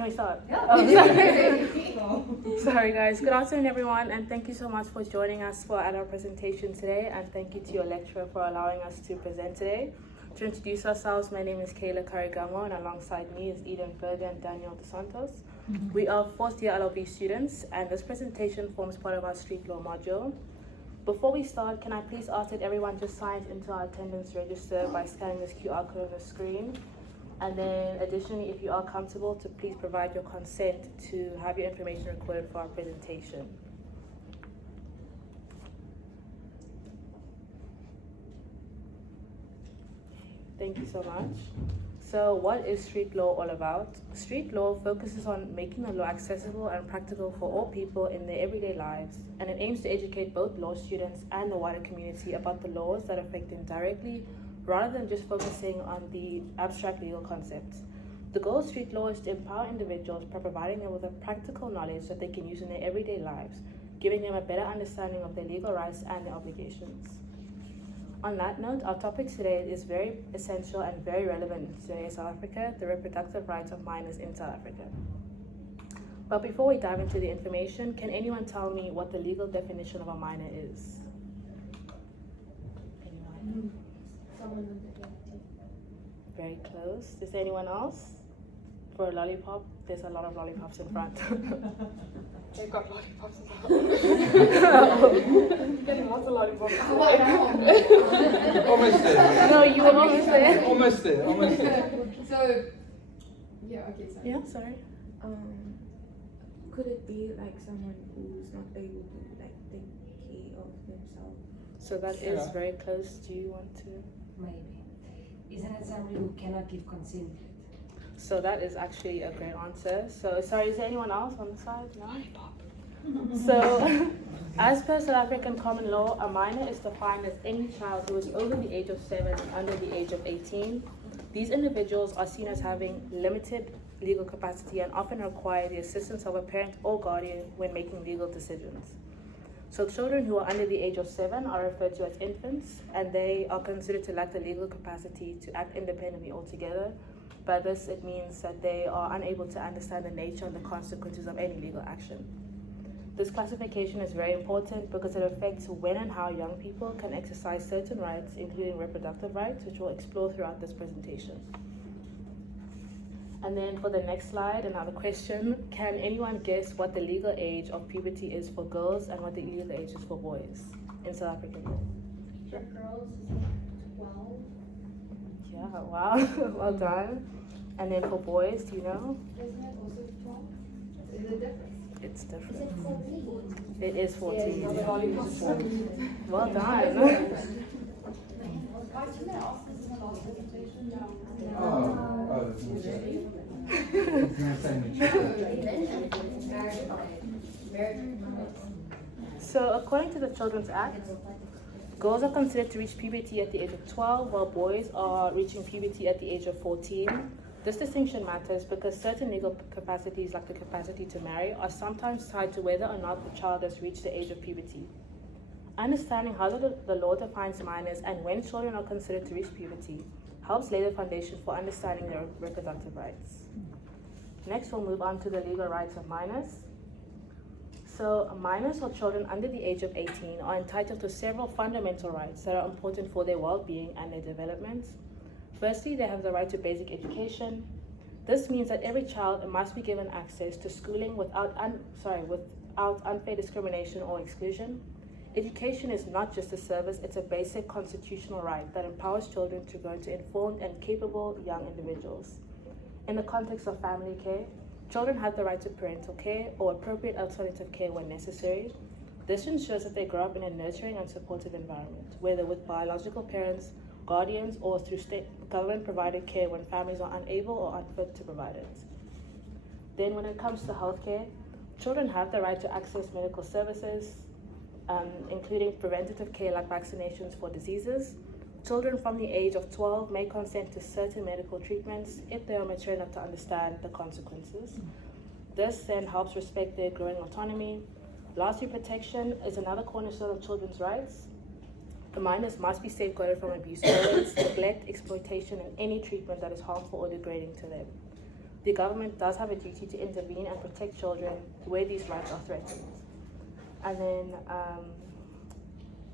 Can we start? Yeah. Oh, sorry guys. Good afternoon everyone, and thank you so much for joining us for our presentation today, and thank you to your lecturer for allowing us to present today. To introduce ourselves, my name is Kayla Currie-Gamwo, and alongside me is Eden Berger and Daniel Santos. We are fourth year LLB students, and this presentation forms part of our street law module. Before we start, can I please ask that everyone just signs into our attendance register by scanning this QR code on the screen? And then additionally, if you are comfortable, to please provide your consent to have your information recorded for our presentation. Thank you so much. So what is street law all about? Street law focuses on making the law accessible and practical for all people in their everyday lives, and it aims to educate both law students and the wider community about the laws that affect them directly, rather than just focusing on the abstract legal concepts. The goal of street law is to empower individuals by providing them with a practical knowledge that they can use in their everyday lives, giving them a better understanding of their legal rights and their obligations. On that note, our topic today is very essential and very relevant in today's South Africa, the reproductive rights of minors in South Africa. But before we dive into the information, can anyone tell me what the legal definition of a minor is? Anyone? Someone under 18. Very close. Is there anyone else? For a lollipop, there's a lot of lollipops in front. They've got lollipops as well. Getting lots of lollipops. Almost there. No, you were almost there. Almost there. So, yeah, okay, sorry. Yeah, sorry. Could it be like someone who's not able to like take care of themselves? So that is very close. Do you want to? Maybe. Isn't it somebody who cannot give consent? So that is actually a great answer. So sorry, is there anyone else on the side? No? So as per South African common law, a minor is defined as any child who is over the age of 7 and under the age of 18. These individuals are seen as having limited legal capacity and often require the assistance of a parent or guardian when making legal decisions. So children who are under the age of 7 are referred to as infants, and they are considered to lack the legal capacity to act independently altogether. By this, it means that they are unable to understand the nature and the consequences of any legal action. This classification is very important because it affects when and how young people can exercise certain rights, including reproductive rights, which we'll explore throughout this presentation. And then for the next slide, another question. Can anyone guess what the legal age of puberty is for girls and what the legal age is for boys in South Africa? For girls, 12. Yeah, wow, well done. And then for boys, do you know? Isn't it also 12? Is it different? It's different. Is it 14? It is 14. The lollipops is 14. Well done. Guys, can I ask this in the last presentation? So according to the Children's Act, girls are considered to reach puberty at the age of 12, while boys are reaching puberty at the age of 14. This distinction matters because certain legal capacities, like the capacity to marry, are sometimes tied to whether or not the child has reached the age of puberty. Understanding how the law defines minors and when children are considered to reach puberty helps lay the foundation for understanding their reproductive rights. Next, we'll move on to the legal rights of minors. So minors or children under the age of 18 are entitled to several fundamental rights that are important for their well-being and their development. Firstly, they have the right to basic education. This means that every child must be given access to schooling without unfair discrimination or exclusion. Education is not just a service, it's a basic constitutional right that empowers children to grow into informed and capable young individuals. In the context of family care, children have the right to parental care or appropriate alternative care when necessary. This ensures that they grow up in a nurturing and supportive environment, whether with biological parents, guardians, or through state government-provided care when families are unable or unfit to provide it. Then when it comes to healthcare, children have the right to access medical services, including preventative care like vaccinations for diseases. Children from the age of 12 may consent to certain medical treatments if they are mature enough to understand the consequences. This then helps respect their growing autonomy. Lastly, protection is another cornerstone of children's rights. The minors must be safeguarded from abuse, violence, neglect, exploitation, and any treatment that is harmful or degrading to them. the government does have a duty to intervene and protect children where these rights are threatened. And then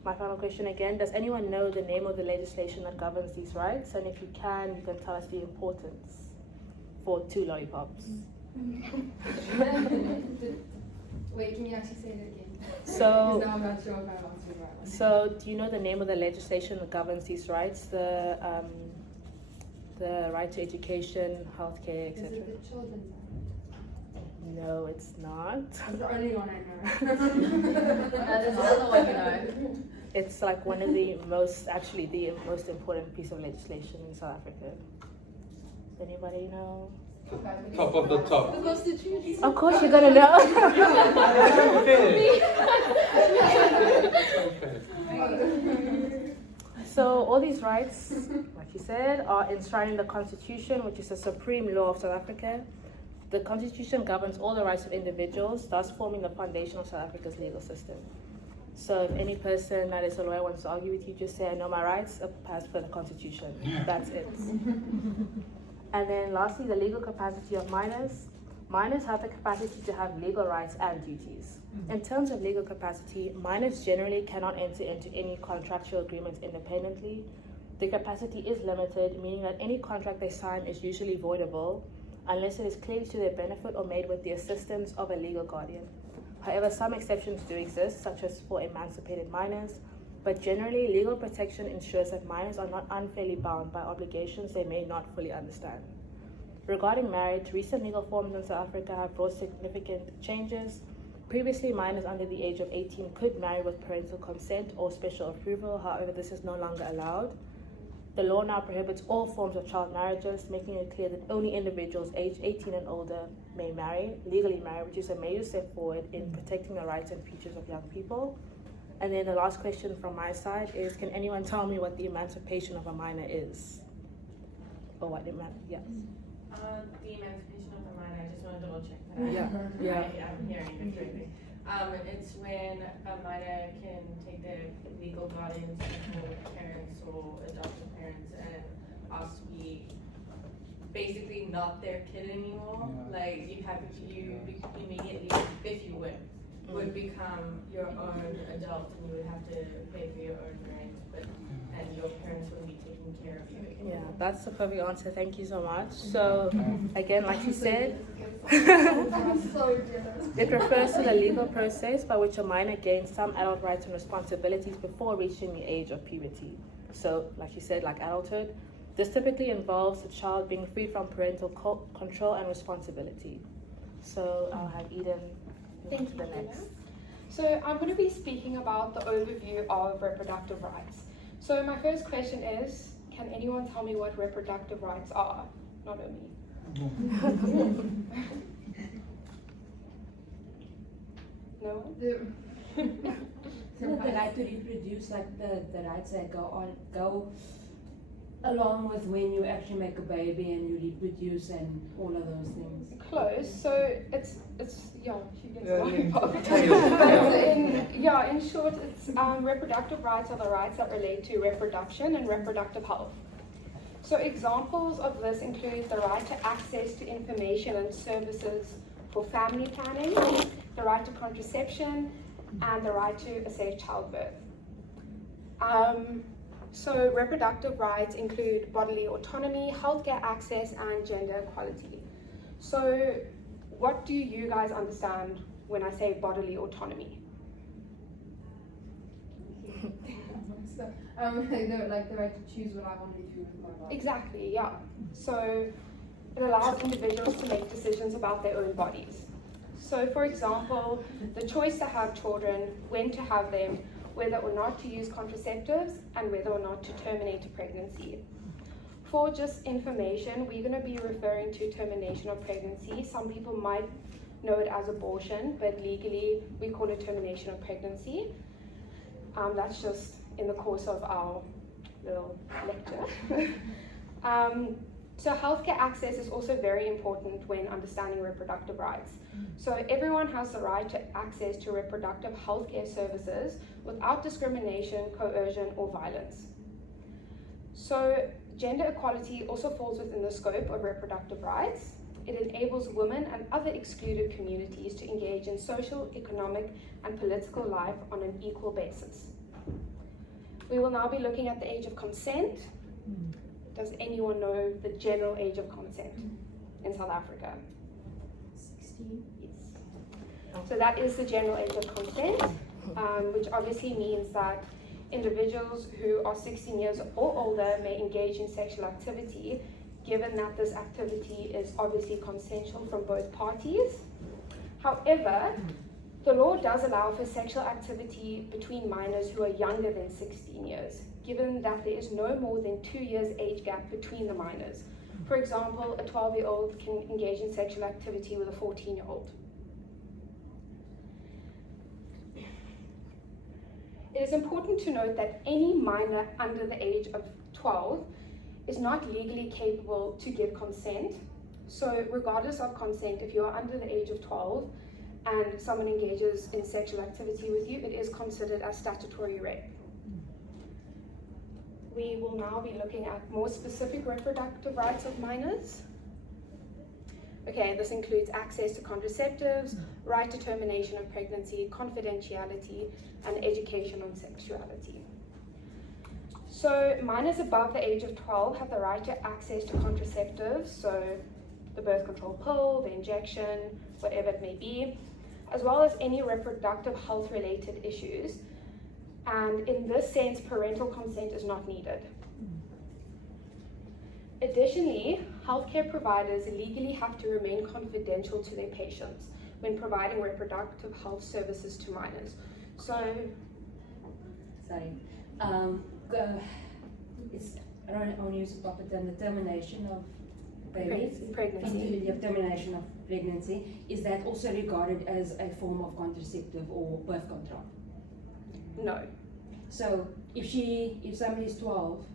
my final question again, does anyone know the name of the legislation that governs these rights? And if you can tell us the importance for 2 lollipops. Wait, can you actually say it again? So, Because now I'm not sure if I'm answering right one. so do you know the name of the legislation that governs these rights? The right to education, healthcare, Is etc. it the Children's Act? No, it's not. That's the only one I know. There's another one you know. It's like one of the most important piece of legislation in South Africa. Does anybody know? Top of the top. The Constitution. Of course you're gonna know. So all these rights, like you said, are enshrined in the Constitution, which is the supreme law of South Africa. The Constitution governs all the rights of individuals, thus forming the foundation of South Africa's legal system. So if any person that is a lawyer wants to argue with you, just say, I know my rights as per the Constitution. That's it. And then lastly, the legal capacity of minors. Minors have the capacity to have legal rights and duties. In terms of legal capacity, minors generally cannot enter into any contractual agreements independently. The capacity is limited, meaning that any contract they sign is usually voidable unless it is clearly to their benefit or made with the assistance of a legal guardian. However, some exceptions do exist, such as for emancipated minors, but generally legal protection ensures that minors are not unfairly bound by obligations they may not fully understand. Regarding marriage, recent legal forms in South Africa have brought significant changes. Previously, minors under the age of 18 could marry with parental consent or special approval. However, this is no longer allowed. The law now prohibits all forms of child marriages, making it clear that only individuals aged 18 and older may legally marry, which is a major step forward in protecting the rights and futures of young people. And then the last question from my side is, can anyone tell me what the emancipation of a minor is? Or what yeah. The emancipation of the minor, I just want to double check that I'm hearing it correctly. It's when a minor can take their legal guardians, parents or adoptive parents, and ask to be basically not their kid anymore. Like you immediately, if you would become your own adult, and you would have to pay for your own rent, and your parents would be taking care of you. Yeah, that's the perfect answer. Thank you so much. So, again, like you said, it refers to the legal process by which a minor gains some adult rights and responsibilities before reaching the age of puberty. So, like you said, like adulthood, this typically involves the child being free from parental control and responsibility. So, I'll have Eden move to the next. So I'm going to be speaking about the overview of reproductive rights. So my first question is, can anyone tell me what reproductive rights are? Not only. No one? The right to reproduce, like the rights that go along with when you actually make a baby and you reproduce and all of those things. Close. So it's she gets a in lollipop. detail. In short, it's reproductive rights are the rights that relate to reproduction and reproductive health. So examples of this include the right to access to information and services for family planning, the right to contraception, and the right to a safe childbirth. So reproductive rights include bodily autonomy, healthcare access, and gender equality. So what do you guys understand when I say bodily autonomy? So, like the right to choose what I want to do with my body. Exactly, yeah. So it allows individuals to make decisions about their own bodies. So for example, the choice to have children, when to have them, whether or not to use contraceptives, and whether or not to terminate a pregnancy. For just information, we're going to be referring to termination of pregnancy. Some people might know it as abortion, but legally we call it termination of pregnancy. That's just in the course of our little lecture. So healthcare access is also very important when understanding reproductive rights. So everyone has the right to access to reproductive healthcare services without discrimination, coercion, or violence. So gender equality also falls within the scope of reproductive rights. it enables women and other excluded communities to engage in social, economic, and political life on an equal basis. We will now be looking at the age of consent. Does anyone know the general age of consent in South Africa? 16. Yes. So that is the general age of consent, which obviously means that individuals who are 16 years or older may engage in sexual activity, given that this activity is obviously consensual from both parties. However, the law does allow for sexual activity between minors who are younger than 16 years, given that there is no more than 2 years age gap between the minors. For example, a 12-year-old can engage in sexual activity with a 14-year-old. It is important to note that any minor under the age of 12 is not legally capable to give consent. So regardless of consent, if you are under the age of 12 and someone engages in sexual activity with you, it is considered as statutory rape. We will now be looking at more specific reproductive rights of minors. Okay, this includes access to contraceptives, right to termination of pregnancy, confidentiality, and education on sexuality. So minors above the age of 12 have the right to access to contraceptives, so the birth control pill, the injection, whatever it may be, as well as any reproductive health related issues. And in this sense, parental consent is not needed. Additionally, healthcare providers legally have to remain confidential to their patients when providing reproductive health services to minors. So, Sorry. It's, I don't want to use a proper term, the termination of babies. pregnancy. The termination of pregnancy. Is that also regarded as a form of contraceptive or birth control? No. So if somebody's 12,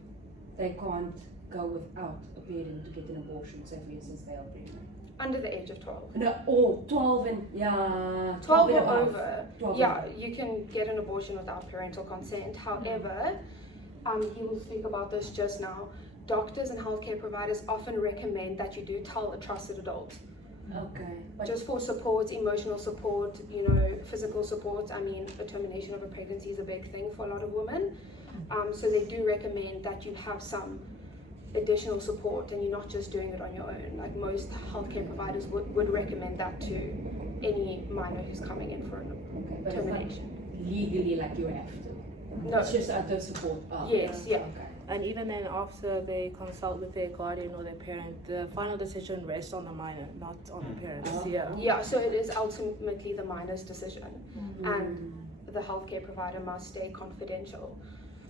they can't go without appearing to get an abortion, say for instance they are pregnant. Under the age of 12. No, or 12 and, yeah. 12 and or above. over, 12 yeah, you can get an abortion without parental consent. However, he will speak about this just now. Doctors and healthcare providers often recommend that you do tell a trusted adult. Okay. But Just for support, emotional support, physical support. I mean, the termination of a pregnancy is a big thing for a lot of women. So they do recommend that you have some additional support and you're not just doing it on your own. Like most healthcare providers would recommend that to any minor who's coming in for a but termination. it's not legally like you have to. No. It's just other support. Oh, Yes, yeah. Okay. And even then, after they consult with their guardian or their parent, the final decision rests on the minor, not on the parents. Oh. Yeah, so it is ultimately the minor's decision, and the healthcare provider must stay confidential.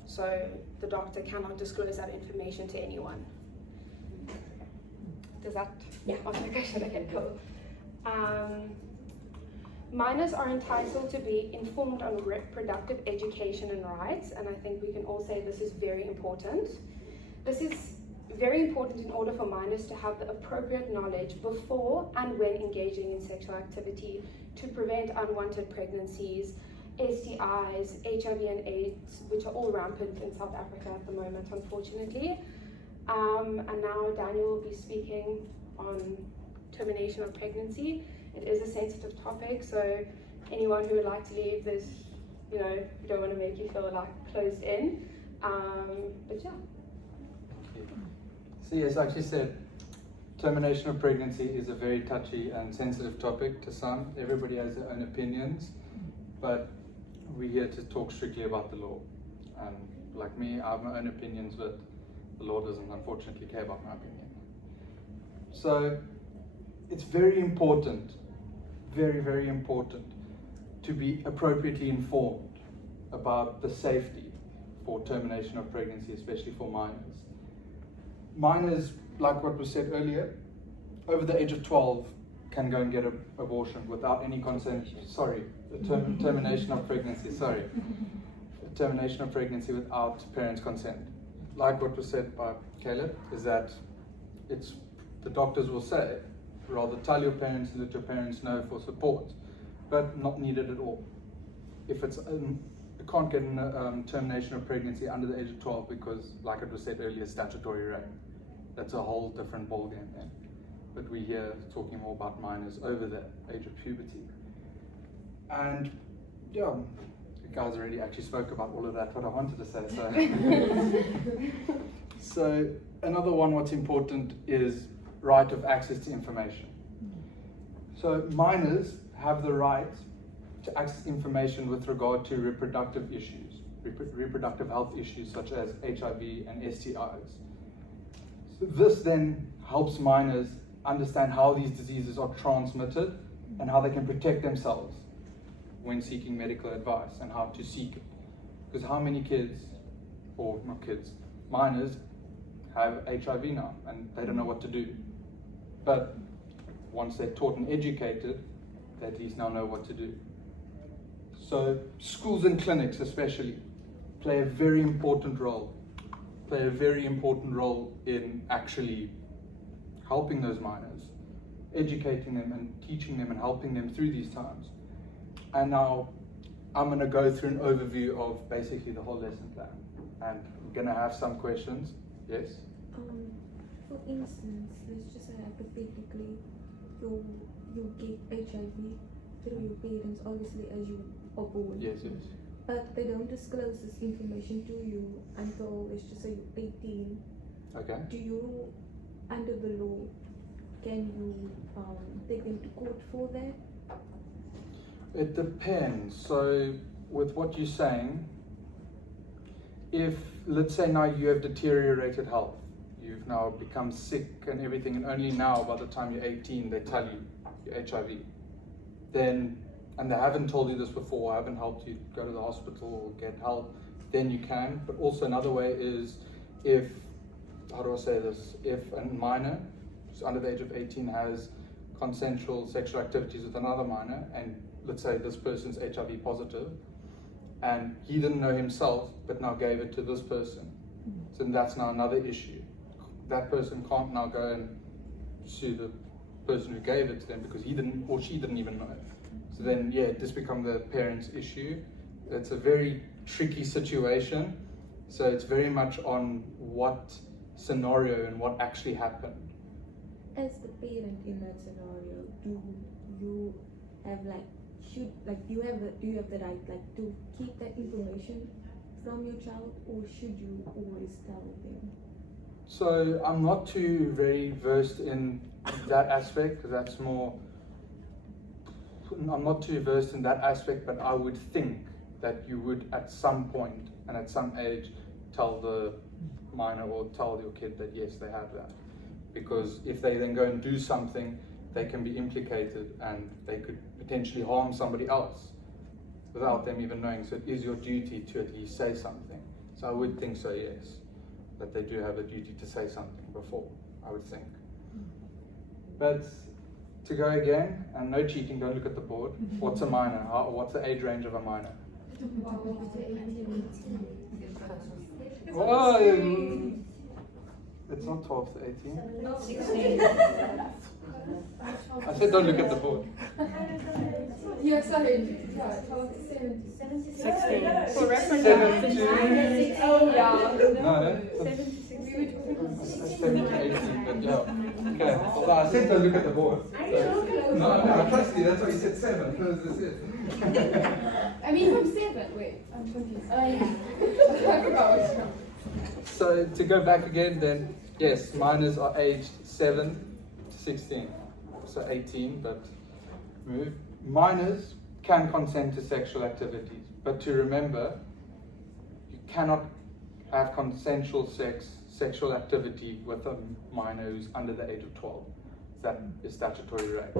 So the doctor cannot disclose that information to anyone. Does that answer the question? Okay, cool. Minors are entitled to be informed on reproductive education and rights, and I think we can all say this is very important. This is very important in order for minors to have the appropriate knowledge before and when engaging in sexual activity to prevent unwanted pregnancies, STIs, HIV and AIDS, which are all rampant in South Africa at the moment, unfortunately. And now Daniel will be speaking on termination of pregnancy. It is a sensitive topic, so anyone who would like to leave, there's, we don't want to make you feel like closed in. But yeah. So yes, like she said, termination of pregnancy is a very touchy and sensitive topic to some. Everybody has their own opinions, but we're here to talk strictly about the law. And like me, I have my own opinions, but the law doesn't unfortunately care about my opinion. So it's very important, very, very important to be appropriately informed about the safety for termination of pregnancy, especially for minors. Minors, like what was said earlier, over the age of 12 can go and get an abortion without any consent. Termination of pregnancy, termination of pregnancy without parents' consent. Like what was said by Kayla, is that the doctors will say, rather tell your parents and let your parents know for support, but not needed at all. If it's, you can't get a termination of pregnancy under the age of 12 because, like it was said earlier, statutory rape. That's a whole different ballgame then. but we're here talking more about minors over the age of puberty. And yeah, you guys already actually spoke about all of that, what I wanted to say. So another one, what's important is right of access to information. So minors have the right to access information with regard to reproductive issues, reproductive health issues such as HIV and STIs. So this then helps minors understand how these diseases are transmitted and how they can protect themselves when seeking medical advice and how to seek it. Because how many kids, or not kids, minors have HIV now and they don't know what to do. But once they're taught and educated, they at least now know what to do. So schools and clinics especially play a very important role in actually helping those minors, educating them and teaching them and helping them through these times. And now I'm going to go through an overview of basically the whole lesson plan. And we're going to have some questions. Yes? For instance, let's just say hypothetically, you get HIV through your parents, obviously, as you are born. Yes. But they don't disclose this information to you until, let's just say, you're 18. Okay. Do you, under the law, can you take them to court for that? It depends. So with what you're saying, if let's say now you have deteriorated health, you've now become sick and everything, and only now by the time you're 18 they tell you you're HIV, then, and they haven't told you this before, haven't helped you go to the hospital or get help, then you can. But also another way is if, how do I say this, if a minor who's under the age of 18 has consensual sexual activities with another minor, and let's say this person's HIV positive, and he didn't know himself, but now gave it to this person, so then that's now another issue. That person can't now go and sue the person who gave it to them because he didn't or she didn't even know. So then, yeah, this becomes the parent's issue. It's a very tricky situation. So it's very much on what scenario and what actually happened. As the parent in that scenario, do you have do you have the right to keep that information from your child, or should you always tell them? So I'm not too very versed in that aspect, because that's more, I'm not too versed in that aspect, but I would think that you would at some point and at some age tell the minor or tell your kid that yes, they have that. Because if they then go and do something, they can be implicated and they could potentially harm somebody else without them even knowing. So it is your duty to at least say something. So I would think so, yes, that they do have a duty to say something before, I would think. But to go again, and no cheating, don't look at the board. What's a minor? What's the age range of a minor? Whoa! It's not 12 to 18. 16. I said don't look at the board. Yeah, sorry. Yeah, 12 to 17. 16. For reference, 7 to... Oh, yeah. No, 7 to 16. 7 to 18, but yeah. Okay, although I said don't look at the board. No, I trust you, that's why you said 7. That's it. I mean from 7. Wait, I'm confused. I forgot which one. So to go back again then, yes, minors are aged 7 to 16. So 18, but move. Minors can consent to sexual activities, but to remember, you cannot have consensual sexual activity with a minor who's under the age of 12. That is statutory rape.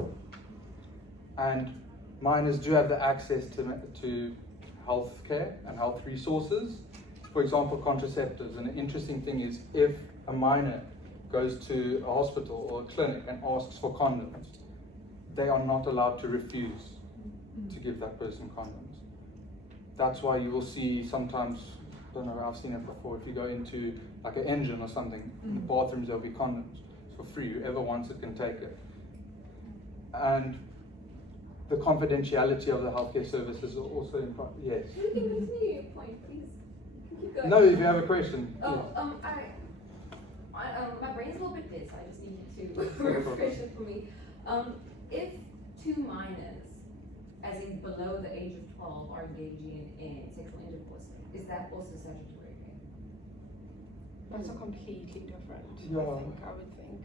And minors do have the access to health care and health resources. For example, contraceptives. And the interesting thing is, if a minor goes to a hospital or a clinic and asks for condoms, they are not allowed to refuse to give that person condoms. That's why you will see sometimes, I don't know, I've seen it before, if you go into like an engine or something, in the bathrooms there'll be condoms. It's for free, whoever wants it can take it. And the confidentiality of the healthcare services are also important. Yes? You can continue your point, please. No, if you have a question. Oh, yes. My brain's a little bit dead, so I just need to refresh it for me. If two minors, as in below the age of 12, are engaging in sexual intercourse, is that also statutory rape? That's a completely different, Yeah. I would think.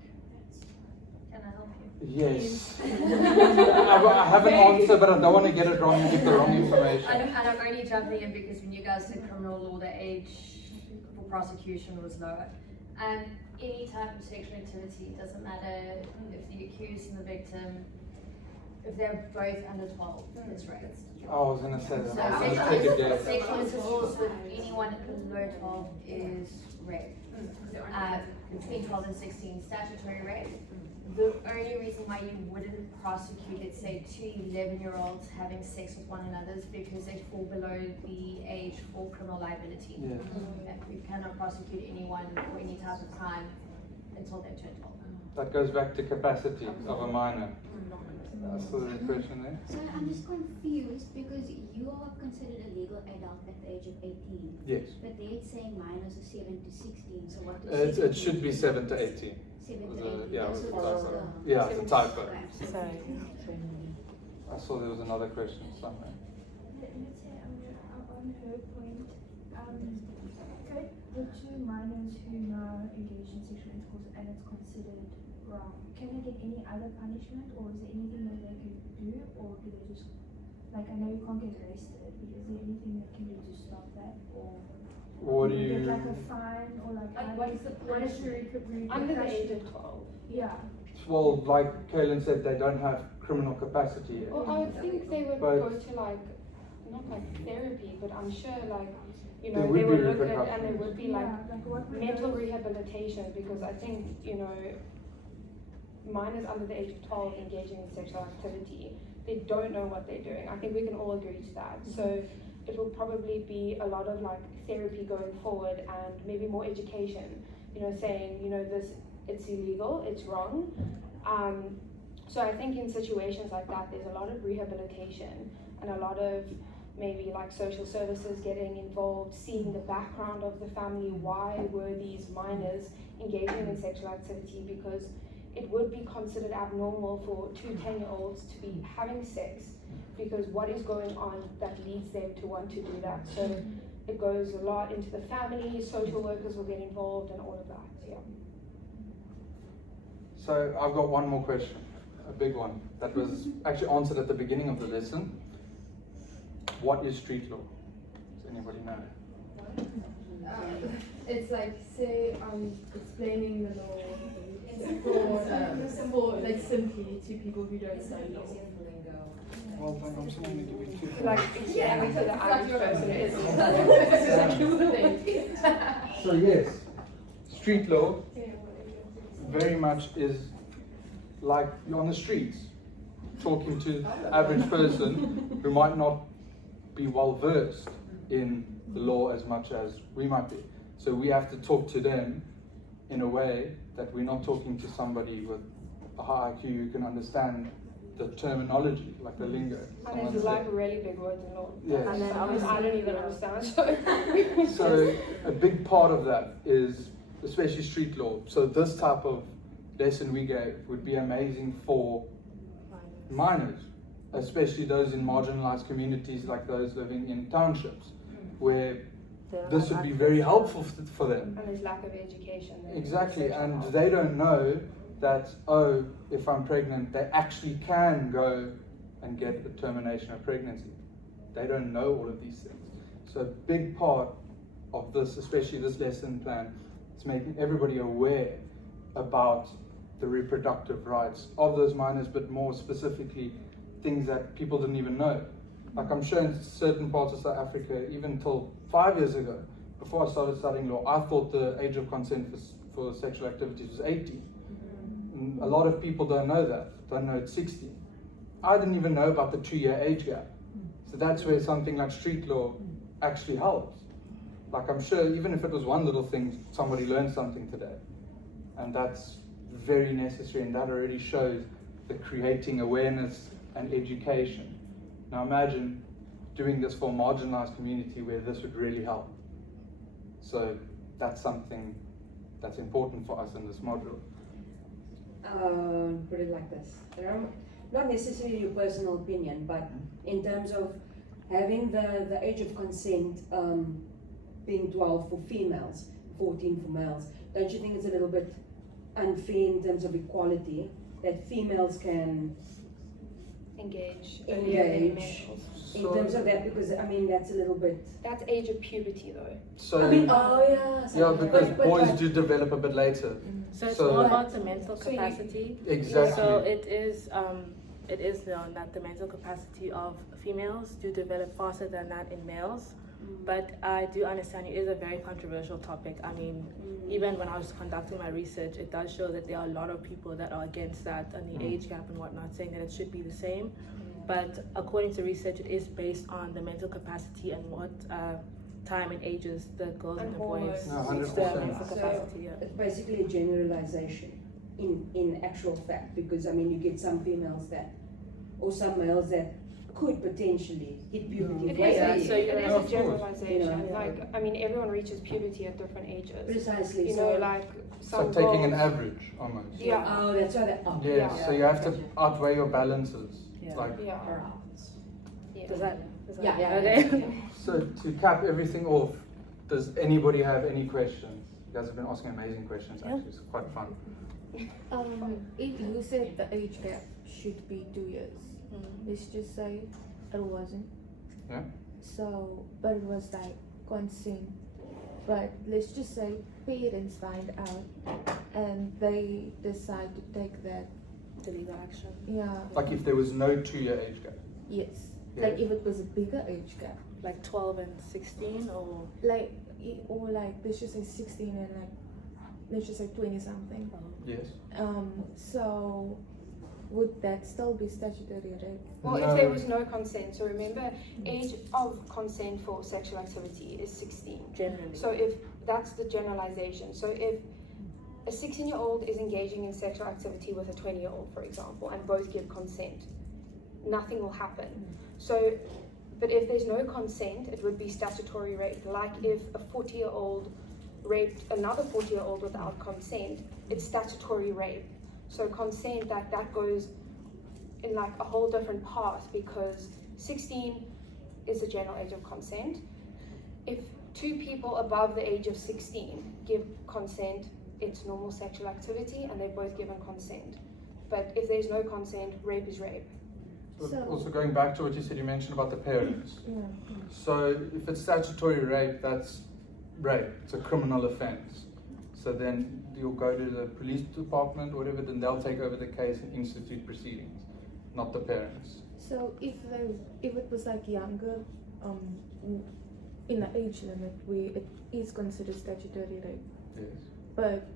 Can I help you? Yes. I have an answer, but I don't want to get it wrong and give the wrong information. And I'm only jumping in because when you guys did criminal law, the age for prosecution was lower. Any type of sexual activity, doesn't matter if the accused and the victim, if they're both under 12, it's rape. I was going to say that. So I was going to take it there. sexual intercourse with anyone below 12 is rape. Between 12 and 16, statutory rape. The only reason why you wouldn't prosecute, let's say, two 11-year-olds having sex with one another is because they fall below the age for criminal liability. Yes. You cannot prosecute anyone for any type of crime until they turn 12. That goes back to capacity of a minor. That's the question there. So I'm just confused because you are considered a legal adult at the age of 18. Yes. But they're saying minors are 7 to 16. So what is It should be 7 to 18. 7 It was to 18. yeah, it That's was a what typo. the- Yeah, it's a typo. Sorry. I saw there was another question somewhere. Let's say on her point, could the two minors who now engage in sexual intercourse and it's considered wrong, can they get any other punishment, or is there anything that they could do, or do they just, like, I know you can't get arrested, but is there anything they can do to stop that, or What do they you? get like a fine, or like What is the punishment? Under the age of 12. Yeah. Well, like Kayla said, they don't have criminal capacity yet. Well, I would think they would But- go to like, not like therapy, but I'm sure like, you There know, would they be would look at, and repercussions. there would be like Yeah, like what would mental those- rehabilitation, because I think, you know, minors under the age of 12 engaging in sexual activity, they don't know what they're doing. I think we can all agree to that. So it will probably be a lot of like therapy going forward, and maybe more education, you know, saying, you know, this, it's illegal, it's wrong. So I think in situations like that, there's a lot of rehabilitation and a lot of maybe like social services getting involved, seeing the background of the family. Why were these minors engaging in sexual activity? Because it would be considered abnormal for two 10-year-olds to be having sex, because what is going on that leads them to want to do that? So it goes a lot into the family, social workers will get involved and all of that, yeah. So I've got one more question, a big one, that was actually answered at the beginning of the lesson. What is street law? Does anybody know? It's like, say, explaining the law for like simply to people who don't study law. Well, then I'm saying it to be too Like explaining to the average person is So yes, street law very much is like you're on the streets, talking to the average person who might not be well versed in the law as much as we might be. So we have to talk to them in a way that we're not talking to somebody with a high IQ who can understand the terminology, like the lingo. And there's like really big words in law. Yes. And then I don't even understand. So a big part of that is especially street law. So this type of lesson we gave would be amazing for minors, especially those in marginalized communities like those living in townships, where this would be very helpful for them. And there's lack of education. there. Exactly, and they don't know that, oh, if I'm pregnant, they actually can go and get a termination of pregnancy. They don't know all of these things. So a big part of this, especially this lesson plan, is making everybody aware about the reproductive rights of those minors, but more specifically, things that people didn't even know. Like I'm sure in certain parts of South Africa, even till 5 years ago, before I started studying law, I thought the age of consent for sexual activities was 18. And a lot of people don't know that, don't know it's 16. I didn't even know about the 2-year age gap. So that's where something like street law actually helps. Like I'm sure even if it was one little thing, somebody learned something today. And that's very necessary, and that already shows the creating awareness and education. Now imagine doing this for a marginalized community where this would really help. So that's something that's important for us in this module? Put it like this. Not necessarily your personal opinion, but in terms of having the age of consent being 12 for females, 14 for males, don't you think it's a little bit unfair in terms of equality that females can Engage. engage in terms of that? Because I mean that's a little bit. That's age of puberty though. So I mean, oh yeah. yeah, because boys but- do develop a bit later. So it's So- more about the mental So you- capacity. Exactly. So it is known that the mental capacity of females do develop faster than that in males. But I do understand it is a very controversial topic. I mean, even when I was conducting my research, it does show that there are a lot of people that are against that and the age gap and whatnot, saying that it should be the same. But according to research, it is based on the mental capacity and what time and ages the girls and the boys No, reach their 100%. mental capacity. Yeah. It's basically a generalization in actual fact, because I mean you get some females that, or some males that could potentially hit puberty. It way is, earlier. so it is Of a course. generalization. You know. Like, I mean, everyone reaches puberty at different ages. Precisely. You so, know, like It's some like taking an girls- average almost. Yeah. Oh, that's why that. Oh, Yes, Yeah. so you have to outweigh your balances. Yeah. Like, Yeah. Does that? Yeah. Okay. so to cap everything off, does anybody have any questions? You guys have been asking amazing questions. Yeah. Actually, it's quite fun. If you said the age gap should be 2 years, let's just say it wasn't. Yeah. So, but it was like consent. But let's just say parents find out and they decide to take that. The legal action. Yeah. Like if there was no 2-year age gap. Yes. Yeah. Like if it was a bigger age gap, Like 12 and 16 or like or like let's just say 16 and like let's just say 20 something. Yes. So would that still be statutory rape? Well, No. if there was no consent, so remember, age of consent for sexual activity is 16. generally. So if that's the generalization, so if a 16-year-old is engaging in sexual activity with a 20-year-old, for example, and both give consent, nothing will happen. So, but if there's no consent, it would be statutory rape. Like if a 40-year-old raped another 40-year-old without consent, it's statutory rape. So consent, that goes in like a whole different path, because 16 is the general age of consent. If two people above the age of 16 give consent, it's normal sexual activity and they've both given consent. But if there's no consent, rape is rape. So- Also going back to what you said, you mentioned about the parents. Yeah. So if it's statutory rape, that's rape. It's a criminal offence. So then you'll go to the police department or whatever, then they'll take over the case and institute proceedings, not the parents. So if it was like younger, in the age limit where it is considered statutory rape, Yes. but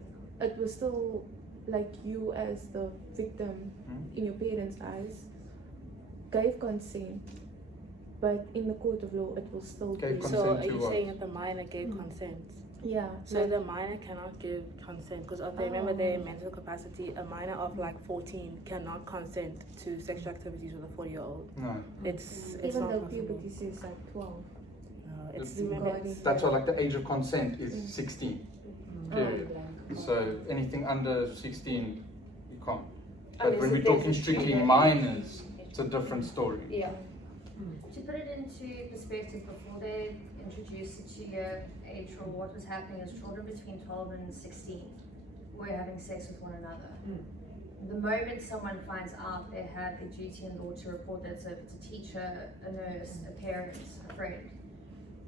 it was still like you as the victim in your parents' eyes gave consent, but in the court of law it will still Gave be. consent. So are to you what? saying that the minor gave consent? Yeah. So like- the minor cannot give consent because of remember their mental capacity. A minor of like 14 cannot consent to sexual activities with a 40-year-old. No. It's even not though possible. puberty says like 12. No, it's It's- remember. That's why like the age of consent is 16. Period. So anything under 16, you can't. But Unless when we're there's talking a strictly junior. minors, it's a different story. Yeah. To put it into perspective, before they introduced the 2-year age rule, what was happening is children between 12 and 16 were having sex with one another. The moment someone finds out, they have a duty in law to report that. So if it's a teacher, a nurse, a parent, a friend.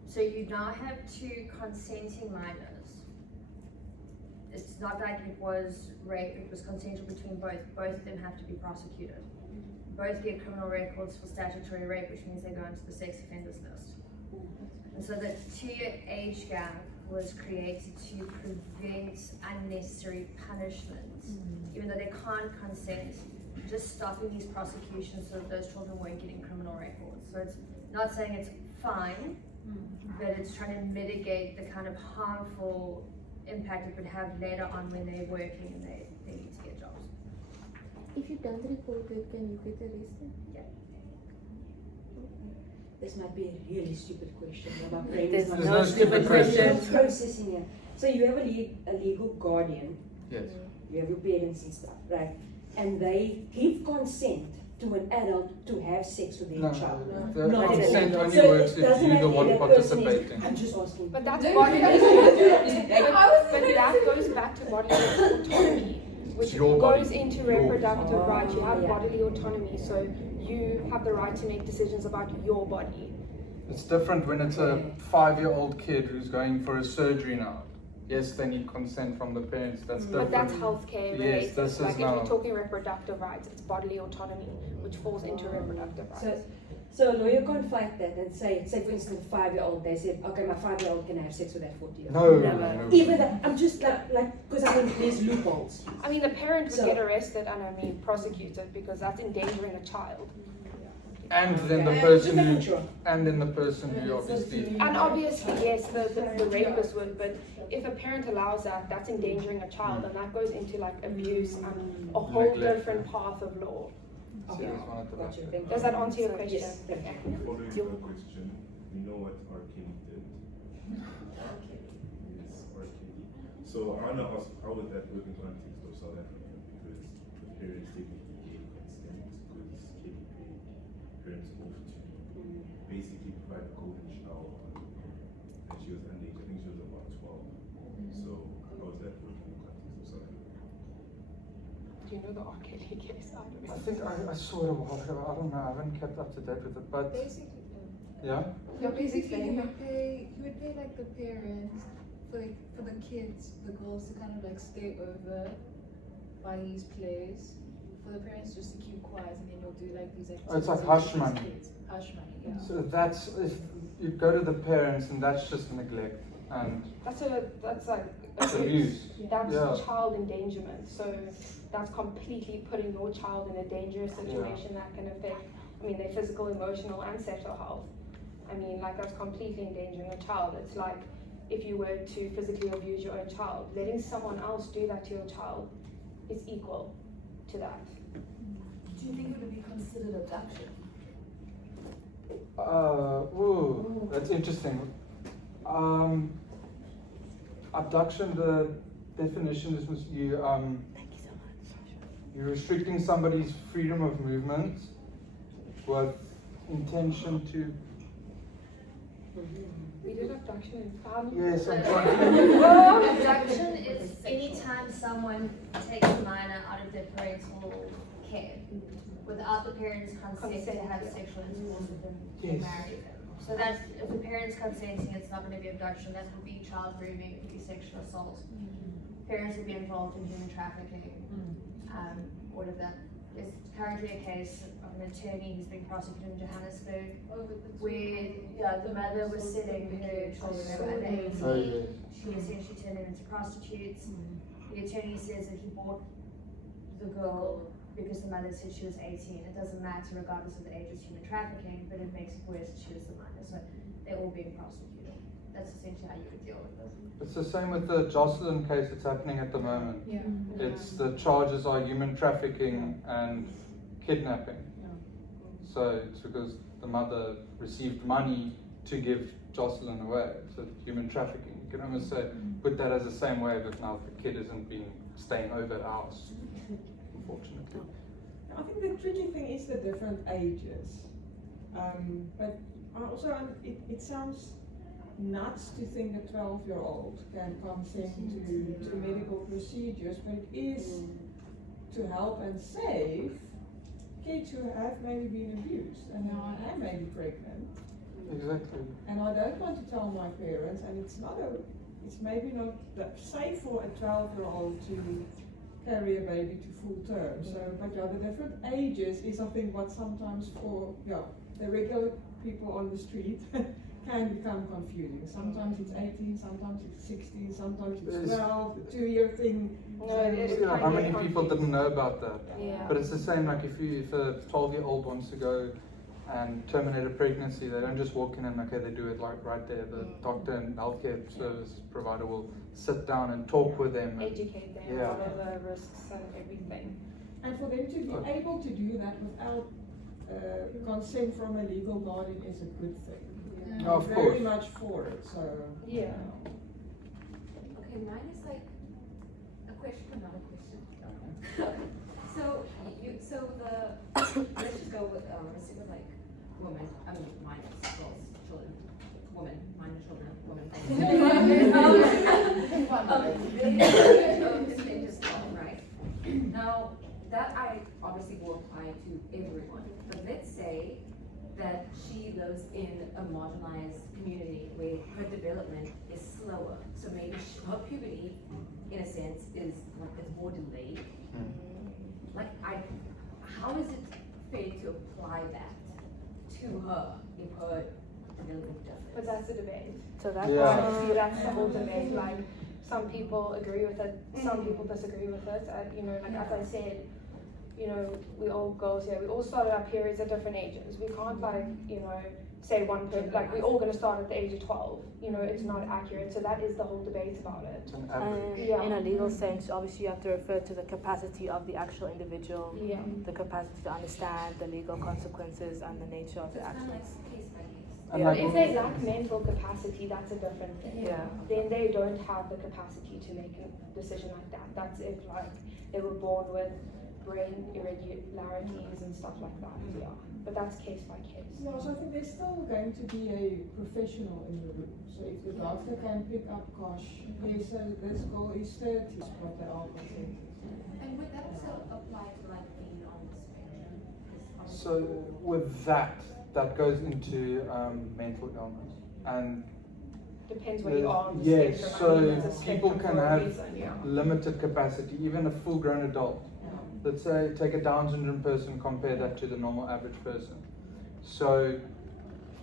So you now have two consenting minors. It's not like it was rape, it was consensual between both. Both of them have to be prosecuted. Both get criminal records for statutory rape, which means they go into the sex offenders list. And so the 2-year age gap was created to prevent unnecessary punishment, even though they can't consent, just stopping these prosecutions so that those children weren't getting criminal records. So it's not saying it's fine, but it's trying to mitigate the kind of harmful impact it would have later on when they're working and they need to get jobs. If you don't report it, can you get arrested? This might be a really stupid question, but my brain There's is not no stupid questions. processing it. So you have a legal guardian, Yes. you have your parents and stuff, right? And they give consent to an adult to have sex with their No, child. the Not consent at all. only So works it if doesn't you're the matter one if that person is- participating. I'm just asking. But that's No, bodily no, but that goes back to bodily autonomy, which It's your goes body. into Your- reproductive rights. You have yeah. bodily autonomy, so you have the right to make decisions about your body. It's different when it's a 5-year-old kid who's going for a surgery now. Yes, they need consent from the parents. That's different. But that's healthcare Yes, related. this is Like if now. you're talking reproductive rights, it's bodily autonomy, which falls into reproductive rights. So a lawyer can't fight that and say for instance, a 5-year-old, they said, okay, my 5-year-old can have sex with that 40-year-old. No. Even that, I'm just like, because I mean, there's loopholes. I mean, the parent would So- get arrested and prosecuted because that's endangering a child. And then the Yeah. person Just who, making sure. and then the person who obviously. And obviously, yes, the rapist would, but if a parent allows that, that's endangering a child, and that goes into like abuse and a whole Neglect. different path of law. Okay. Serious one at the back. Gotcha, thank you. Does that answer your question? Yes, thank you. Following that question, we know what R. Kelly did. Yes, R. Kelly. So I want to ask, how would that work in context of South Africa? Because the parents technically gave consent because Kelly paid parents off to basically provide a golden shower. And she was underage, I think she was about 12. So how would that work in the context of South Africa? Do you know the R. Kelly case? I don't know. I think I saw it a while ago. I don't know. I haven't kept up to date with it, but Basically, yeah. basically you would pay like the parents for the kids, the girls to kind of like stay over by his place. For the parents just to keep quiet, and then you'll do like these activities. Oh, it's like with hush these money. kids. Hush money, yeah. So that's if you go to the parents, and that's just neglect and That's like abuse. That's Yeah. child endangerment. So that's completely putting your child in a dangerous situation that can affect, their physical, emotional, and sexual health. Like that's completely endangering a child. It's like if you were to physically abuse your own child, letting someone else do that to your child is equal to that. Do you think it would be considered abduction? That's interesting. Abduction, the definition is you're restricting somebody's freedom of movement with intention to. We did abduction in family. Yes, I'm Abduction is anytime someone takes a minor out of their parental care without the parents' consent to have sexual intercourse with them to Yes. marry them. So that's, if the parents consenting, it's not going to be abduction, that would be child grooming, it could be sexual assault. Parents would be involved in human trafficking, all of that. There's currently a case of an attorney who's being prosecuted in Johannesburg where the mother was selling her children who were under 18. Oh, yes. She essentially turned them into prostitutes. The attorney says that he bought the girl because the mother said she was 18. It doesn't matter regardless of the age, it's human trafficking, but it makes it worse that she was the minor. So they're all being prosecuted. That's essentially how you would deal with this. It's the same with the Jocelyn case that's happening at the moment. Yeah. It's the charges are human trafficking and kidnapping. So it's because the mother received money to give Jocelyn away. So human trafficking. You can almost say put that as the same way, but now the kid isn't staying over at the house, unfortunately. I think the tricky thing is the different ages. But also it sounds nuts to think a 12-year-old can consent to medical procedures, but it is to help and save kids who have maybe been abused and now I may be pregnant. Exactly. And I don't want to tell my parents, and it's maybe not that safe for a 12-year-old to carry a baby to full term. So, but the different ages is I think what sometimes for the regular people on the street can become confusing. Sometimes it's 18, sometimes it's 16, sometimes it's 12, the 2-year thing. How many people didn't know about that? Yeah. But it's the same, like if a 12-year-old wants to go and terminate a pregnancy, they don't just walk in and they do it right there. The doctor and healthcare service provider will sit down and talk with them. Educate them Yeah. about the risks and everything. And for them to be able to do that without consent from a legal guardian is a good thing. No, of Very course. much for it. So Yeah. Okay, Okay, mine is like a question, but not a question. So let's just go with let's stick with like women. I mean, minors, girls, children, women, minor children, women. Right? Now that I obviously will apply to everyone, but let's say that she lives in a marginalized community where her development is slower. So maybe her puberty, in a sense, is more delayed. Like, how is it fair to apply that to her if her development doesn't? But that's a debate. So that's Honestly, that's the whole debate. Like, some people agree with it, some people disagree with it. You know, like as I said, you know, we all girls here, we all started our periods at different ages. We can't like, you know, say one person, like we're all gonna start at the age of 12. You know, it's not accurate. So that is the whole debate about it. In a legal sense, obviously you have to refer to the capacity of the actual individual, the capacity to understand the legal consequences and the nature of the actions. But if they lack mental capacity, that's a different thing. Yeah. Then they don't have the capacity to make a decision like that. That's if like they were born with brain irregularities and stuff like that. Yeah. But that's case by case. No, so I think there's still going to be a professional in the room. So if the doctor can pick up, gosh, yes, this girl is 30, but they are consenting. And would that also apply to like being on the spectrum? So with that goes into mental illness, and depends where you are on the yes, spectrum. I mean, so people can have reason, limited capacity, even a full-grown adult. Let's say take a Down syndrome person, compare that to the normal average person. So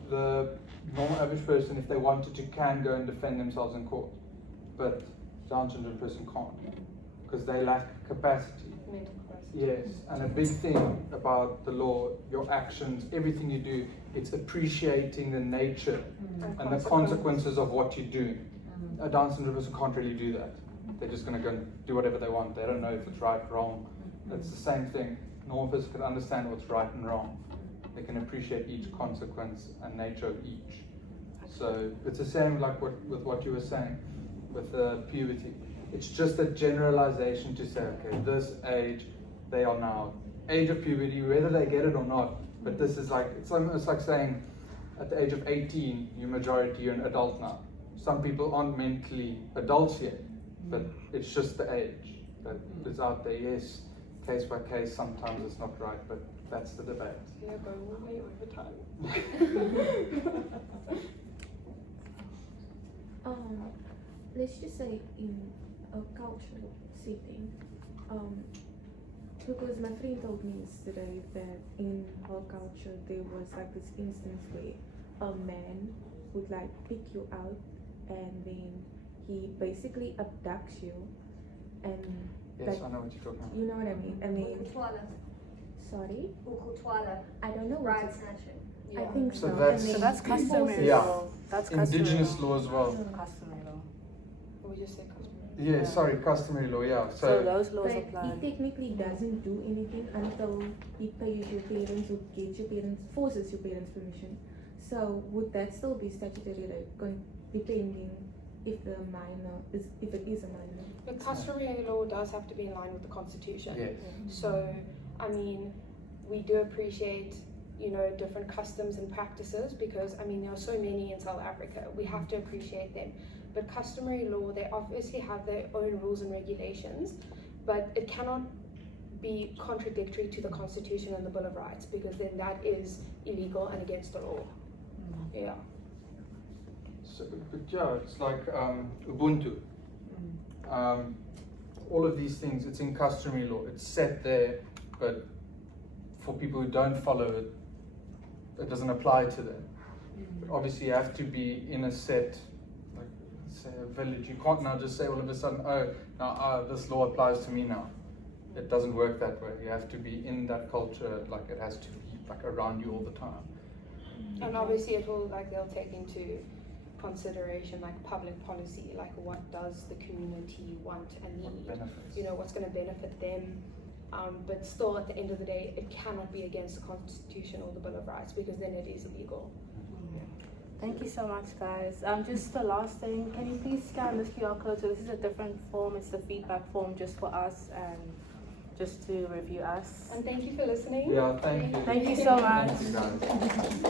the normal average person, if they wanted to, can go and defend themselves in court, but Down syndrome person can't because they lack capacity. Mental capacity. Yes, and a big thing about the law, your actions, everything you do, it's appreciating the nature and the consequences of what you do. A Down syndrome person can't really do that. They're just going to go and do whatever they want. They don't know if it's right, wrong. It's the same thing. A normal person can understand what's right and wrong. They can appreciate each consequence and nature of each. So it's the same like with what you were saying with puberty. It's just a generalization to say, okay, this age, they are now age of puberty, whether they get it or not. But this is like, it's almost like saying at the age of 18, you're an adult now. Some people aren't mentally adults yet, but it's just the age that is out there. Yes, case by case, sometimes it's not right, but that's the debate. Yeah, go way over time. Let's just say in a cultural setting, because my friend told me yesterday that in her culture there was like this instance where a man would like pick you out and then he basically abducts you and Yes, like, I know what you're talking about. you know what I mean? And then sorry? I don't know what it's I think So so. that's- And So then that's customary Yeah. law. That's customary Indigenous law. law as well. Customary law. We just say customary. Yeah, sorry, customary law, yeah. So those laws But apply. he technically doesn't do anything until he pays your parents or gets your parents, forces your parents' permission. So would that still be statutory rape, depending if the minor is, if it is a minor? The customary law does have to be in line with the Constitution. Yes. So, I mean, we do appreciate, you know, different customs and practices because, I mean, there are so many in South Africa. We have to appreciate them. But customary law, they obviously have their own rules and regulations, but it cannot be contradictory to the Constitution and the Bill of Rights because then that is illegal and against the law. Yeah. So, but yeah, it's like Ubuntu. All of these things, it's in customary law. It's set there, but for people who don't follow it, it doesn't apply to them. But obviously, you have to be in a set, like say a village. You can't now just say all of a sudden, oh, now this law applies to me now. It doesn't work that way. You have to be in that culture, like it has to be like around you all the time. And obviously it will, like, they'll take into consideration like public policy, like what does the community want and need, Benefits. you know, what's going to benefit them, but still at the end of the day it cannot be against the Constitution or the Bill of Rights because then it is illegal. Thank you so much, guys. Just the last thing, can you please scan this QR code? So this is a different form. It's the feedback form just for us and just to review us. And thank you for listening. Yeah, thank you. Thank you so much. Thank you, guys.